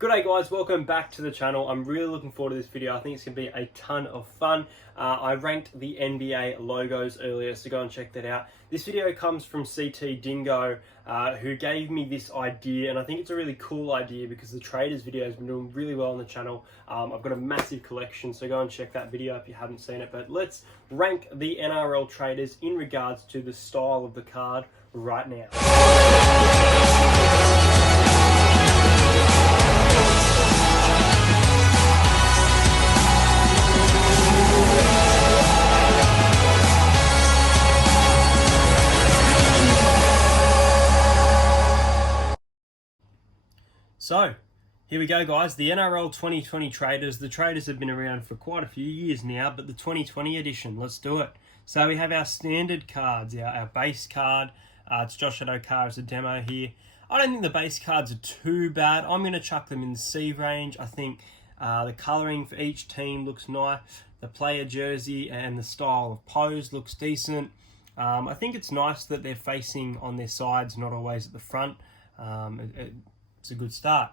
Good day guys, welcome back to the channel. I'm really looking forward to this video. I think it's going to be a ton of fun. I ranked the NBA logos earlier, so go and check that out. This video comes from CT Dingo, who gave me this idea, and I think it's a really cool idea because the Traders video has been doing really well on the channel. I've got a massive collection, so go and check that video if you haven't seen it. But let's rank the NRL Traders in regards to the style of the card right now. So, here we go guys, the NRL 2020 Traders. The Traders have been around for quite a few years now, but the 2020 edition, let's do it. So we have our standard cards, our base card. It's Josh Adokar as a demo here. I don't think the base cards are too bad. I'm going to chuck them in the C range. I think the colouring for each team looks nice. The player jersey and the style of pose looks decent. I think it's nice that they're facing on their sides, not always at the front. It's a good start.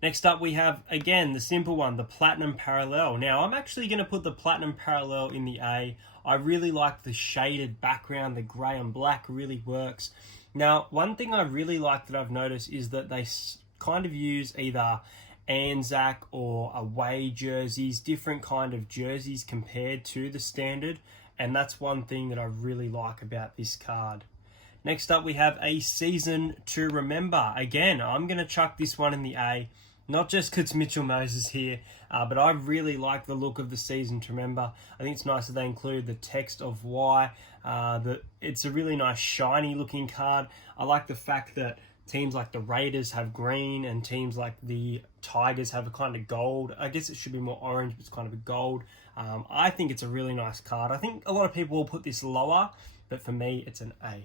Next up we have, again, the simple one, the Platinum Parallel. Now, I'm actually going to put the Platinum Parallel in the A. I really like the shaded background, the grey and black really works. Now, one thing I really like that I've noticed is that they kind of use either Anzac or away jerseys, different kind of jerseys compared to the standard, and that's one thing that I really like about this card. Next up, we have a Season to Remember. Again, I'm going to chuck this one in the A, not just because Mitchell Moses here, but I really like the look of the Season to Remember. I think it's nice that they include the text of why. It's a really nice shiny looking card. I like the fact that teams like the Raiders have green and teams like the Tigers have a kind of gold. I guess it should be more orange, but it's kind of a gold. I think it's a really nice card. I think a lot of people will put this lower, but for me, it's an A.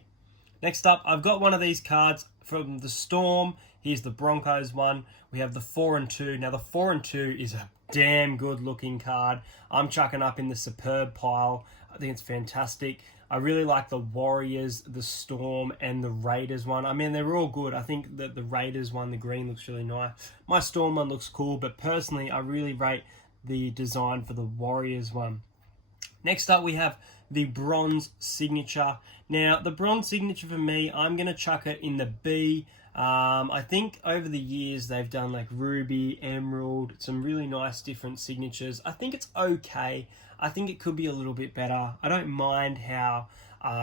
Next up, I've got one of these cards from the Storm. Here's the Broncos one. We have the 4 and 2. Now, the 4 and 2 is a damn good looking card. I'm chucking up in the superb pile. I think it's fantastic. I really like the Warriors, the Storm, and the Raiders one. I mean, they're all good. I think that the Raiders one, the green, looks really nice. My Storm one looks cool, but personally, I really rate the design for the Warriors one. Next up, we have the Bronze Signature. Now, the Bronze Signature for me, I'm going to chuck it in the B. I think over the years, they've done like Ruby, Emerald, some really nice different signatures. I think it's okay. I think it could be a little bit better. I don't mind how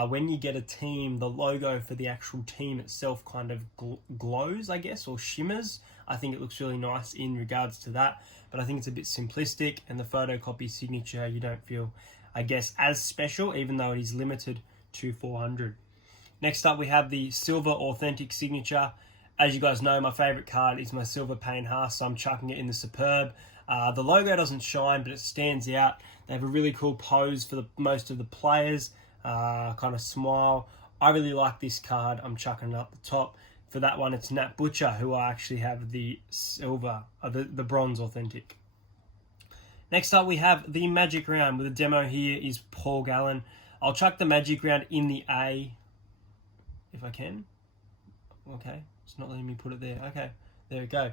when you get a team, the logo for the actual team itself kind of glows, I guess, or shimmers. I think it looks really nice in regards to that. But I think it's a bit simplistic, and the photocopy signature, you don't feel, I guess, as special, even though it is limited to 400. Next up, we have the Silver Authentic Signature. As you guys know, my favorite card is my Silver Payne Haas, so I'm chucking it in the Superb. The logo doesn't shine, but it stands out. They have a really cool pose for most of the players, kind of smile. I really like this card. I'm chucking it up the top. For that one, it's Nat Butcher, who I actually have the silver, the Bronze Authentic. Next up, we have the Magic Round, with the demo here is Paul Gallen. I'll chuck the Magic Round in the A, if I can. Okay, it's not letting me put it there. Okay, there we go.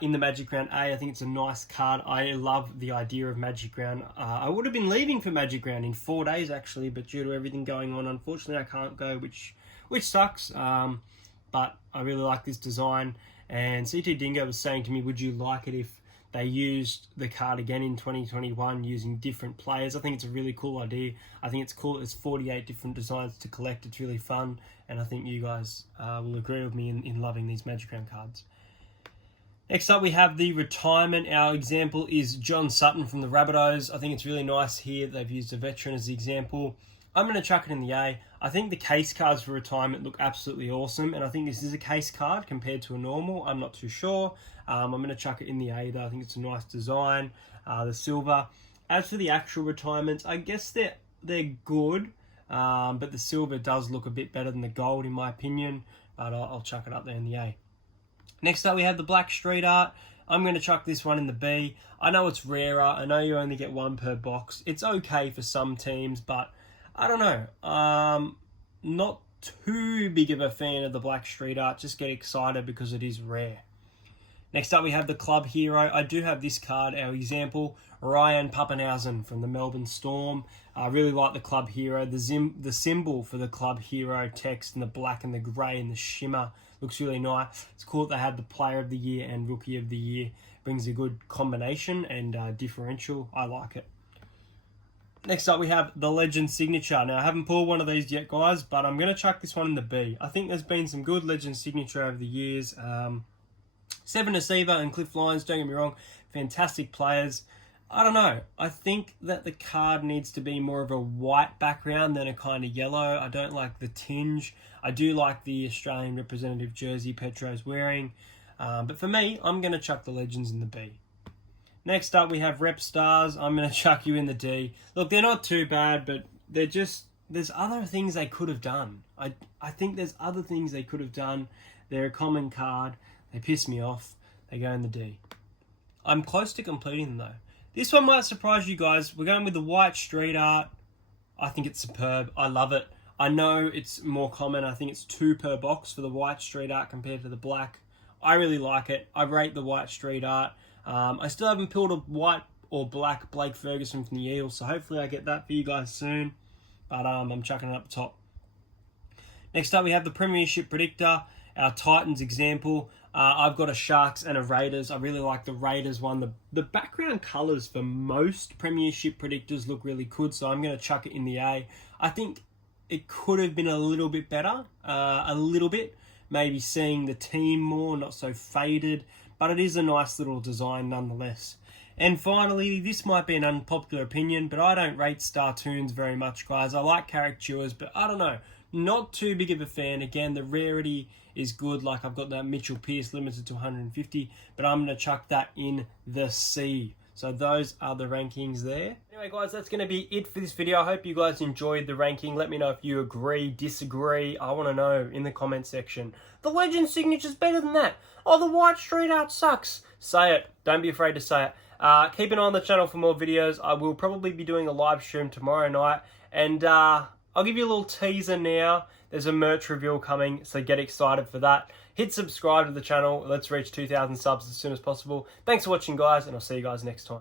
In the Magic Round A, I think it's a nice card. I love the idea of Magic Round. I would have been leaving for Magic Round in 4 days, actually, but due to everything going on, unfortunately, I can't go, which sucks. But I really like this design. And CT Dingo was saying to me, would you like it if they used the card again in 2021 using different players? I think it's a really cool idea. I think it's cool. There's 48 different designs to collect. It's really fun. And I think you guys will agree with me in loving these Magic Round cards. Next up, we have the Retirement. Our example is John Sutton from the Rabbitohs. I think it's really nice here. They've used a veteran as the example. I'm going to chuck it in the A. I think the case cards for Retirement look absolutely awesome, and I think this is a case card compared to a normal. I'm not too sure. I'm going to chuck it in the A though. I think it's a nice design. The silver. As for the actual Retirements, I guess they're good, but the silver does look a bit better than the gold in my opinion, but I'll chuck it up there in the A. Next up, we have the Black Street Art. I'm going to chuck this one in the B. I know it's rarer. I know you only get one per box. It's okay for some teams, but I don't know. Not too big of a fan of the Black Street Art. Just get excited because it is rare. Next up, we have the club hero. I do have this card, our example, Ryan Pappenhausen from the Melbourne Storm. I really like the club hero. The symbol for the club hero text in the black and the grey and the shimmer looks really nice. It's cool that they have the player of the year and rookie of the year. Brings a good combination and differential. I like it. Next up, we have the Legend Signature. Now, I haven't pulled one of these yet, guys, but I'm going to chuck this one in the B. I think there's been some good Legend Signature over the years. Seven Receiver and Cliff Lyons, don't get me wrong, fantastic players. I don't know. I think that the card needs to be more of a white background than a kind of yellow. I don't like the tinge. I do like the Australian representative jersey Petro's wearing. But for me, I'm going to chuck the Legends in the B. Next up, we have Rep Stars. I'm going to chuck you in the D. Look, they're not too bad, but they're just... There's other things they could have done. I think there's other things they could have done. They're a common card. They piss me off. They go in the D. I'm close to completing them, though. This one might surprise you guys. We're going with the white street art. I think it's superb. I love it. I know it's more common. I think it's 2 per box for the white street art compared to the black. I really like it. I rate the white street art. I still haven't pulled a white or black Blake Ferguson from the Eels, so hopefully I get that for you guys soon. But I'm chucking it up the top. Next up, we have the Premiership Predictor, our Titans example. I've got a Sharks and a Raiders. I really like the Raiders one. The background colours for most Premiership Predictors look really good, so I'm going to chuck it in the A. I think it could have been a little bit better. A little bit. Maybe seeing the team more, not so faded. But it is a nice little design nonetheless. And finally, this might be an unpopular opinion, but I don't rate Startoons very much, guys. I like caricatures, but I don't know. Not too big of a fan. Again, the rarity is good. Like I've got that Mitchell Pearce limited to 150, but I'm going to chuck that in the C. So those are the rankings there. Anyway, guys, that's going to be it for this video. I hope you guys enjoyed the ranking. Let me know if you agree, disagree. I want to know in the comment section. The Legend Signature's better than that. Oh, the white street art sucks. Say it. Don't be afraid to say it. Keep an eye on the channel for more videos. I will probably be doing a live stream tomorrow night. And I'll give you a little teaser now. There's a merch reveal coming, so get excited for that. Hit subscribe to the channel. Let's reach 2,000 subs as soon as possible. Thanks for watching, guys, and I'll see you guys next time.